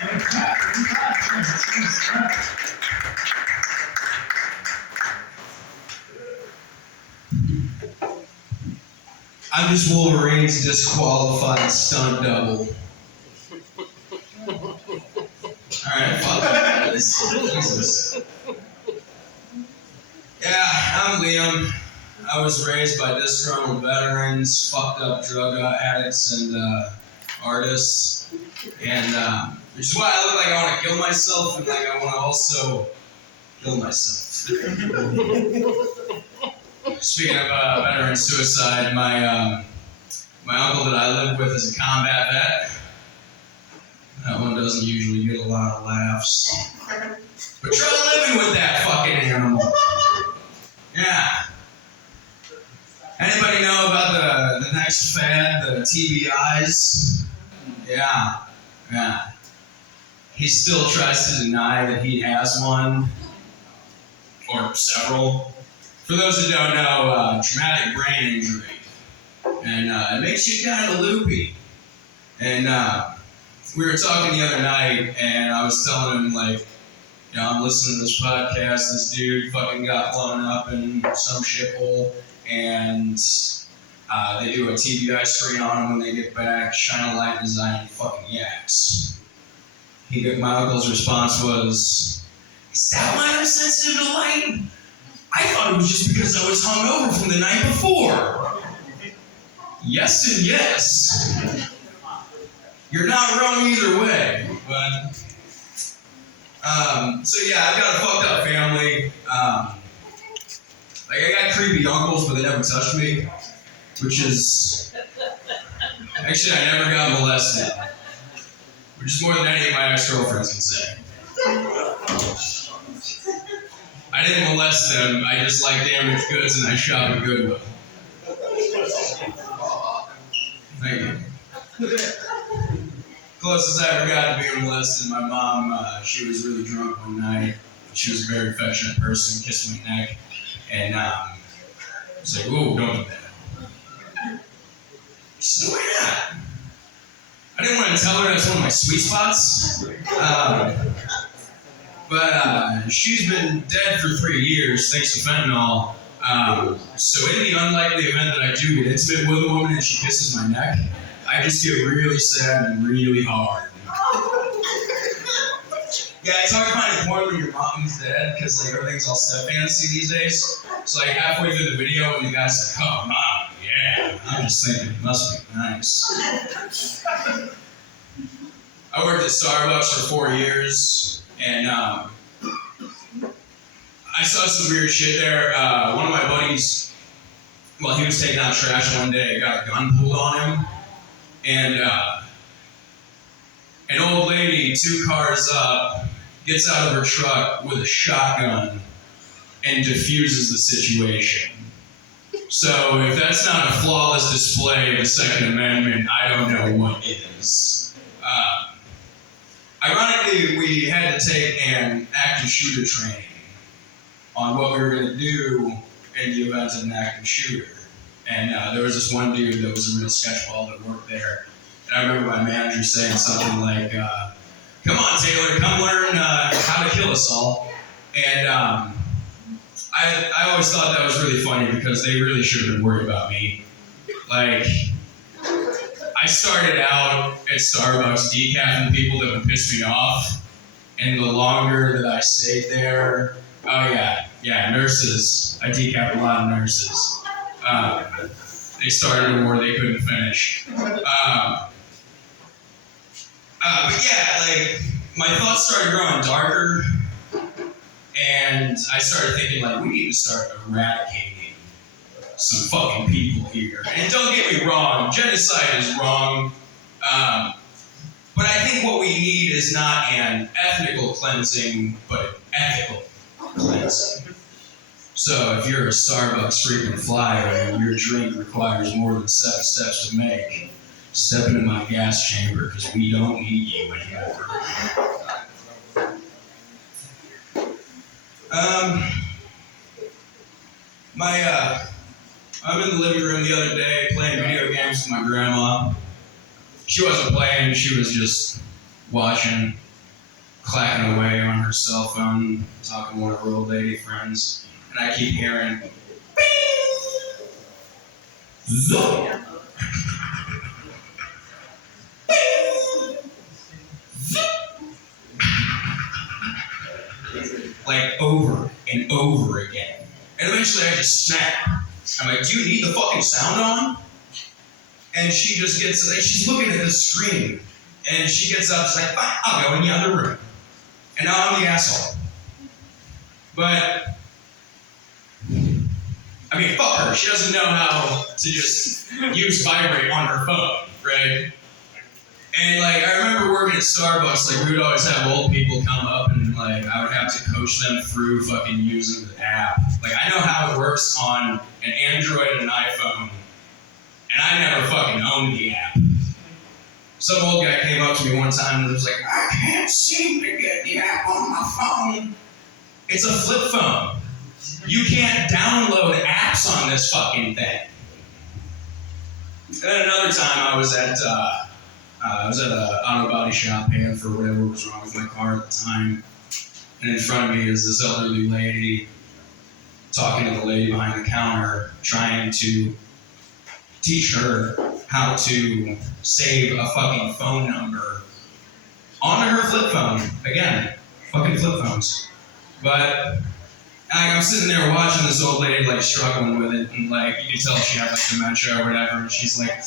I'm just Wolverine's disqualified stunt double. Alright, fuck that. Jesus. Yeah, I'm Liam. I was raised by disgruntled veterans, fucked up drug addicts, and artists. And which is why I look like I want to kill myself and like I want to also kill myself. Speaking of veteran suicide, my uncle that I live with is a combat vet. That one doesn't usually get a lot of laughs. But try living with that fucking animal. Yeah. Anybody know about the next fad, the TBIs? Yeah. He still tries to deny that he has one, or several. For those that don't know, traumatic brain injury. And it makes you kind of loopy. And we were talking the other night, and I was telling him, like, you know, I'm listening to this podcast, this dude fucking got blown up in some shithole, and they do a TBI screen on him when they get back, shine a light in his eye, and he fucking yaks. My uncle's response was, "Is that why I'm sensitive to light? I thought it was just because I was hungover from the night before." Yes and yes. You're not wrong either way, but so yeah, I've got a fucked up family. Like I got creepy uncles, but they never touched me, which is actually I never got molested, which is more than any of my ex-girlfriends can say. I didn't molest them. I just like damaged goods, and I shop at Goodwill. Thank you. Closest I ever got to being molested, my mom, she was really drunk one night. She was a very affectionate person, kissed my neck, and I was like, "Ooh, don't do that." She said, "Why not?" I didn't want to tell her that's one of my sweet spots, but she's been dead for 3 years thanks to fentanyl. So in the unlikely event that I do get intimate with a woman and she kisses my neck, I just get really sad and really hard. Yeah, it's hard to find a porn when your mom's dead because like everything's all step fantasy these days. So like halfway through the video and the guy's like, "Oh, mom, yeah." I'm just thinking it must be nice. I worked at Starbucks for 4 years and I saw some weird shit there. One of my buddies, while he was taking out trash one day, got a gun pulled on him. And an old lady, 2 cars up, gets out of her truck with a shotgun and diffuses the situation. So if that's not a flawless display of the Second Amendment, I don't know what is. Ironically, we had to take an active shooter training on what we were going to do in the event of an active shooter. And there was this one dude that was a real sketchball that worked there. And I remember my manager saying something like, "Come on, Taylor, come learn how to kill us all." And I always thought that was really funny because they really should have been worried about me. Like, I started out at Starbucks decapping people that would piss me off. And the longer that I stayed there, nurses. I decapped a lot of nurses. They started a war they couldn't finish. But yeah, like, my thoughts started growing darker, and I started thinking, like, we need to start eradicating some fucking people here. And don't get me wrong, genocide is wrong, but I think what we need is not an ethnical cleansing, but an ethical cleansing. So if you're a Starbucks frequent flyer and your drink requires more than 7 steps to make, step into my gas chamber because we don't need you anymore. I'm in the living room the other day playing video games with my grandma. She wasn't playing, she was just watching. clacking away on her cell phone, talking to one of her old lady friends, and I keep hearing, zoom, like over and over again. And eventually I just snap. I'm like, do you need the fucking sound on? And she just gets, like, she's looking at the screen. And she gets up, she's like, fine, I'll go in the other room. And now I'm the asshole. But, I mean, fuck her. She doesn't know how to just use vibrate on her phone, right? And, like, I remember working at Starbucks, like, we would always have old people come up and, like, I would have to coach them through fucking using the app. Like, I know how it works on an Android and an iPhone, and I never fucking owned the app. Some old guy came up to me one time and was like, I can't seem to get the app on my phone. It's a flip phone. You can't download apps on this fucking thing. And then another time I was at an auto body shop paying for whatever was wrong with my car at the time. And in front of me is this elderly lady talking to the lady behind the counter, trying to teach her how to save a fucking phone number onto her flip phone. Again, fucking flip phones. But I'm sitting there watching this old lady like struggling with it, and like you can tell she had like dementia or whatever, and she's like,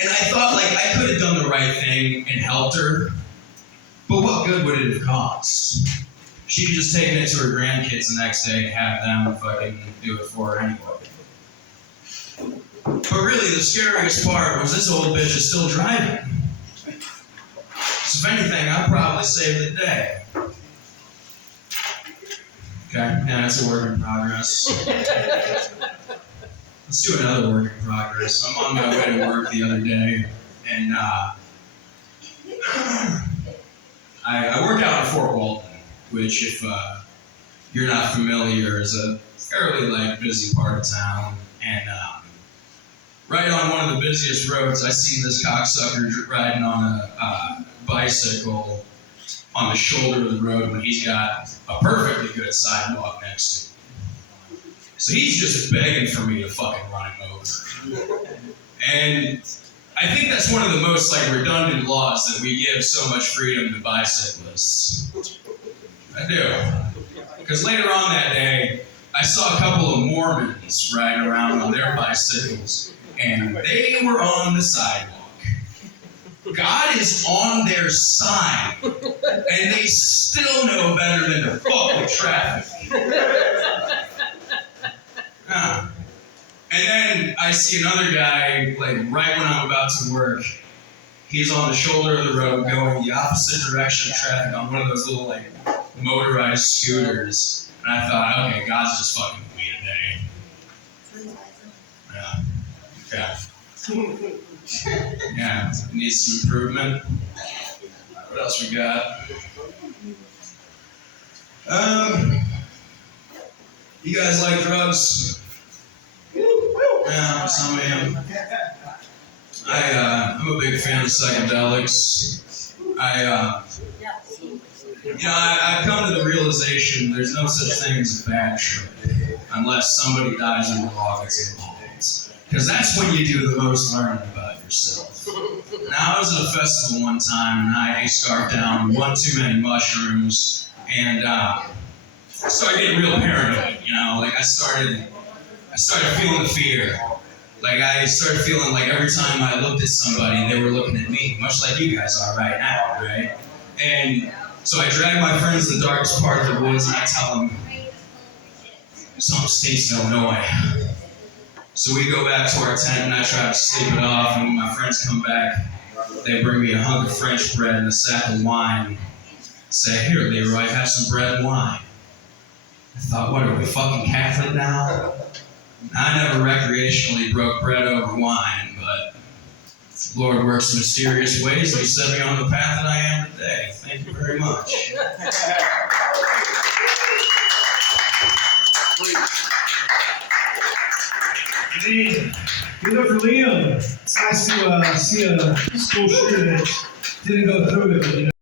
and I thought like I could have done the right thing and helped her, but what good would it have caused? She could just take it to her grandkids the next day and have them fucking do it for her anyway. But really, the scariest part was this old bitch is still driving. So if anything, I'll probably save the day. Okay, yeah, it's a work in progress. Let's do another work in progress. I'm on my way to work the other day, and I work out in Fort Walton, which, if you're not familiar, is a fairly like busy part of town. And right on one of the busiest roads, I see this cocksucker riding on a bicycle on the shoulder of the road when he's got a perfectly good sidewalk next to him. So he's just begging for me to fucking run him over. And I think that's one of the most like redundant laws, that we give so much freedom to bicyclists. I do. Because later on that day, I saw a couple of Mormons riding around on their bicycles, and they were on the sidewalk. God is on their side, and they still know better than to fuck with traffic. And then I see another guy, like right when I'm about to work, he's on the shoulder of the road going the opposite direction of traffic on one of those little like motorized scooters. And I thought, okay, God's just fucking with me today. Yeah. Okay. Yeah, needs some improvement. What else we got? You guys like drugs? Yeah, some of you. I'm a big fan of psychedelics. I've come to the realization there's no such thing as a bad trip unless somebody dies in the law gets involved. Because that's when you do the most learning about yourself. Now, I was at a festival one time and I scarfed down one too many mushrooms, and started getting real paranoid, you know? Like I started feeling the fear. Like I started feeling like every time I looked at somebody, they were looking at me, much like you guys are right now, right? And so I drag my friends to the darkest part of the woods and I tell them, something stinks in Illinois. So we go back to our tent and I try to sleep it off, and when my friends come back, they bring me a hunk of French bread and a sack of wine. Say, here, Leroy, have some bread and wine. I thought, what, are we fucking Catholic now? I never recreationally broke bread over wine, but the Lord works in mysterious ways, and He set me on the path that I am today. Thank you very much. Give it up for Liam. nice to see a school shooter that didn't go through it, but,